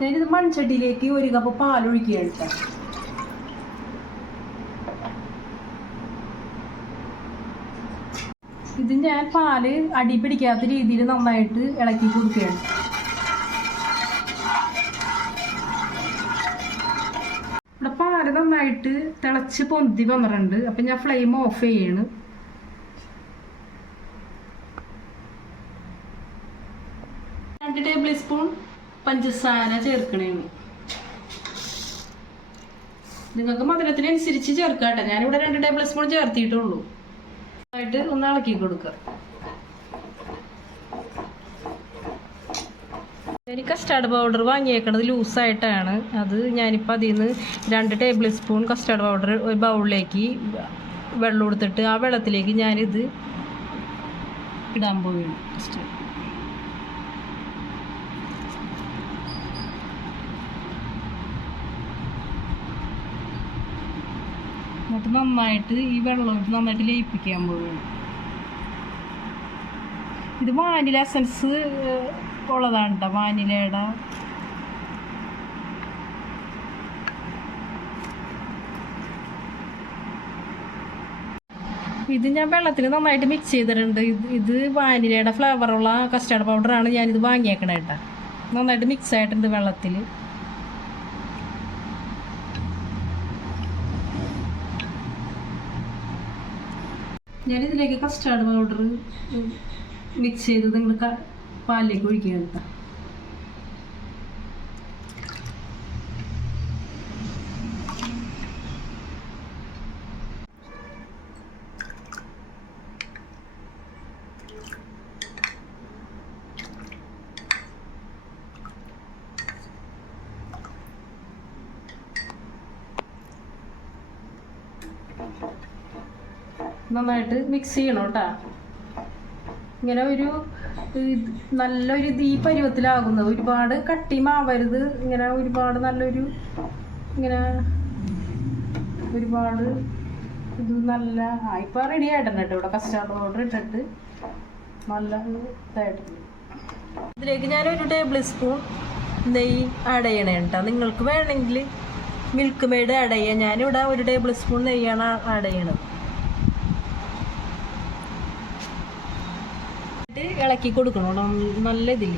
ഞാനിത് മൺചട്ടിയിലേക്ക് 1 കപ്പ് പാൽ ഒഴിക്കുകയാണ്. ഇത് ഞാൻ പാല് അടി പിടിക്കാത്ത രീതിയിൽ നന്നായിട്ട് ഇളക്കി കൊടുക്കുകയാണ്. ഇവിടെ പാല് നന്നായിട്ട് തിളച്ച് പൊന്തി വന്നിട്ടുണ്ട്. അപ്പം ഞാൻ ഫ്ലെയിം ഓഫ് ചെയ്യാണ്. രണ്ട് ടേബിൾ സ്പൂൺ പഞ്ചസാര ചേർക്കണേണ്. നിങ്ങൾക്ക് മധുരത്തിനനുസരിച്ച് ചേർക്കാട്ടെ. ഞാനിവിടെ 2 ടേബിൾ സ്പൂൺ ചേർത്തിട്ടുള്ളൂ. ആയിട്ട് ഒന്ന് ഇളക്കി കൊടുക്കുക. ഞാൻ കസ്റ്റാർഡ് പൗഡർ വാങ്ങിയേക്കണത് ലൂസായിട്ടാണ്. അത് ഞാനിപ്പോൾ അതിൽ നിന്ന് 2 ടേബിൾ സ്പൂൺ കസ്റ്റാർഡ് പൗഡർ ഒരു ബൗളിലേക്ക് വെള്ളം എടുത്തിട്ട് ആ വെള്ളത്തിലേക്ക് ഞാനിത് ഇടാൻ പോവുകയാണ്. എന്നിട്ട് നന്നായിട്ട് ഈ വെള്ളം നന്നായിട്ട് ലയിപ്പിക്കാൻ പോവുകയാണ്. ഇത് വാനില എസൻസ് ഉള്ളതാണ് കേട്ടോ, വാനിലയുടെ. ഇത് ഞാൻ വെള്ളത്തിൽ നന്നായിട്ട് മിക്സ് ചെയ്തിട്ടുണ്ട്. ഇത് വാനിലയുടെ ഫ്ലേവറുള്ള കസ്റ്റാർഡ് പൗഡറാണ് ഞാനിത് വാങ്ങിയേക്കണേ കേട്ടോ. നന്നായിട്ട് മിക്സ് ആയിട്ടുണ്ട് വെള്ളത്തിൽ. ഞാനിതിലേക്ക് കസ്റ്റാർഡ് പൗഡർ മിക്സ് ചെയ്ത് നിങ്ങൾ പാലിലേക്ക് ഒഴിക്കുകയാണ് കേട്ടോ. നന്നായിട്ട് മിക്സ് ചെയ്യണം കേട്ടോ. ഇങ്ങനെ ഒരു നല്ലൊരു ഈ പരുവത്തിലാകുന്നത്. ഒരുപാട് കട്ടിമാവരുത്. ഇങ്ങനെ ഒരുപാട് നല്ലൊരു ഇങ്ങനെ ഒരുപാട് ഇത് നല്ല ഇപ്പോൾ റെഡി ആയിട്ടുണ്ട് കേട്ടോ. ഇവിടെ കസ്റ്റാർഡ് പൗഡർ ഇട്ടിട്ട് നല്ല ഇതായിട്ടുണ്ട്. ഇതിലേക്ക് ഞാൻ 1 ടേബിൾ സ്പൂൺ നെയ്യ് ആഡ് ചെയ്യണേ കേട്ടോ. നിങ്ങൾക്ക് വേണമെങ്കിൽ മിൽക്ക് മെയ്ഡ് ആഡ് ചെയ്യാം. ഞാനിവിടെ 1 ടേബിൾ സ്പൂൺ നെയ്യാണ് ആഡ് ചെയ്യണത്. ഇളക്കി കൊടുക്കണം നല്ല ഇതിൽ.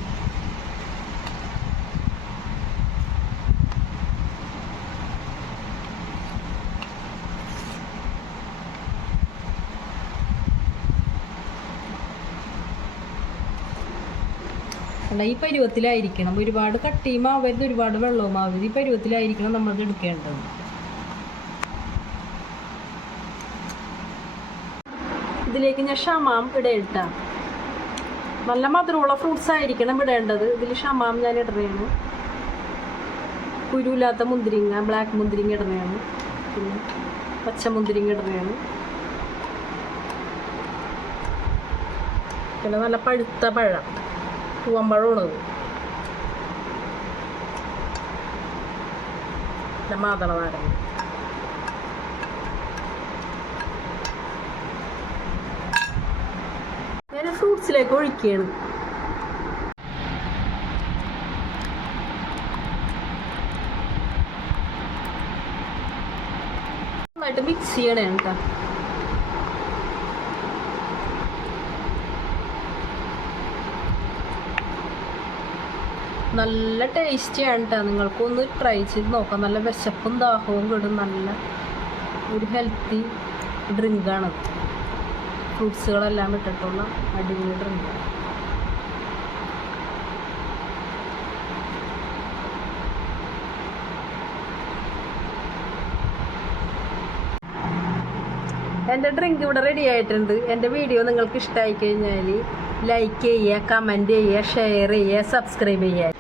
ഈ പരുവത്തിലായിരിക്കണം. ഒരുപാട് കട്ടിയും ആവരുത്, ഒരുപാട് വെള്ളവും ആവരുത്. ഈ പരുവത്തിലായിരിക്കണം നമ്മൾക്ക് എടുക്കേണ്ടത്. ഇതിലേക്ക് ഞാൻ ഷമാം ഇടയിട്ടാം. നല്ല മധുരമുള്ള ഫ്രൂട്ട്സ് ആയിരിക്കണം ഇടേണ്ടത്. ഇതിൽ ഷമാം ഞാൻ ഇടുന്നതാണ്. കുരുവില്ലാത്ത മുന്തിരിങ്ങ, ബ്ലാക്ക് മുന്തിരിങ്ങ ഇടുന്നതാണ്. പിന്നെ പച്ച മുന്തിരിങ്ങ ഇടുന്നതാണ്. പിന്നെ നല്ല പഴുത്ത പഴം, പൂവമ്പഴമാണത്. പിന്നെ മാതള നാരങ്ങ. ഞാൻ ഫ്രൂട്ട്സിലേക്ക് ഒഴിക്കുകയാണ്. നന്നായിട്ട് മിക്സ് ചെയ്യണേ കേട്ടോ. നല്ല ടേസ്റ്റിയാണ് കേട്ടോ. നിങ്ങൾക്കൊന്ന് ട്രൈ ചെയ്ത് നോക്കാം. നല്ല വിശപ്പും ദാഹവും കിടും. നല്ല ഒരു ഹെൽത്തി ഡ്രിങ്കാണ്. ഫ്രൂട്ട്സുകളെല്ലാം ഇട്ടിട്ടുള്ള അടിപൊളി ഡ്രിങ്ക്. എൻ്റെ ഡ്രിങ്ക് ഇവിടെ റെഡി ആയിട്ടുണ്ട്. എൻ്റെ വീഡിയോ നിങ്ങൾക്ക് ഇഷ്ടമായി കഴിഞ്ഞാൽ ലൈക്ക് ചെയ്യുക, കമൻറ്റ് ചെയ്യുക, ഷെയർ ചെയ്യുക, സബ്സ്ക്രൈബ് ചെയ്യുക.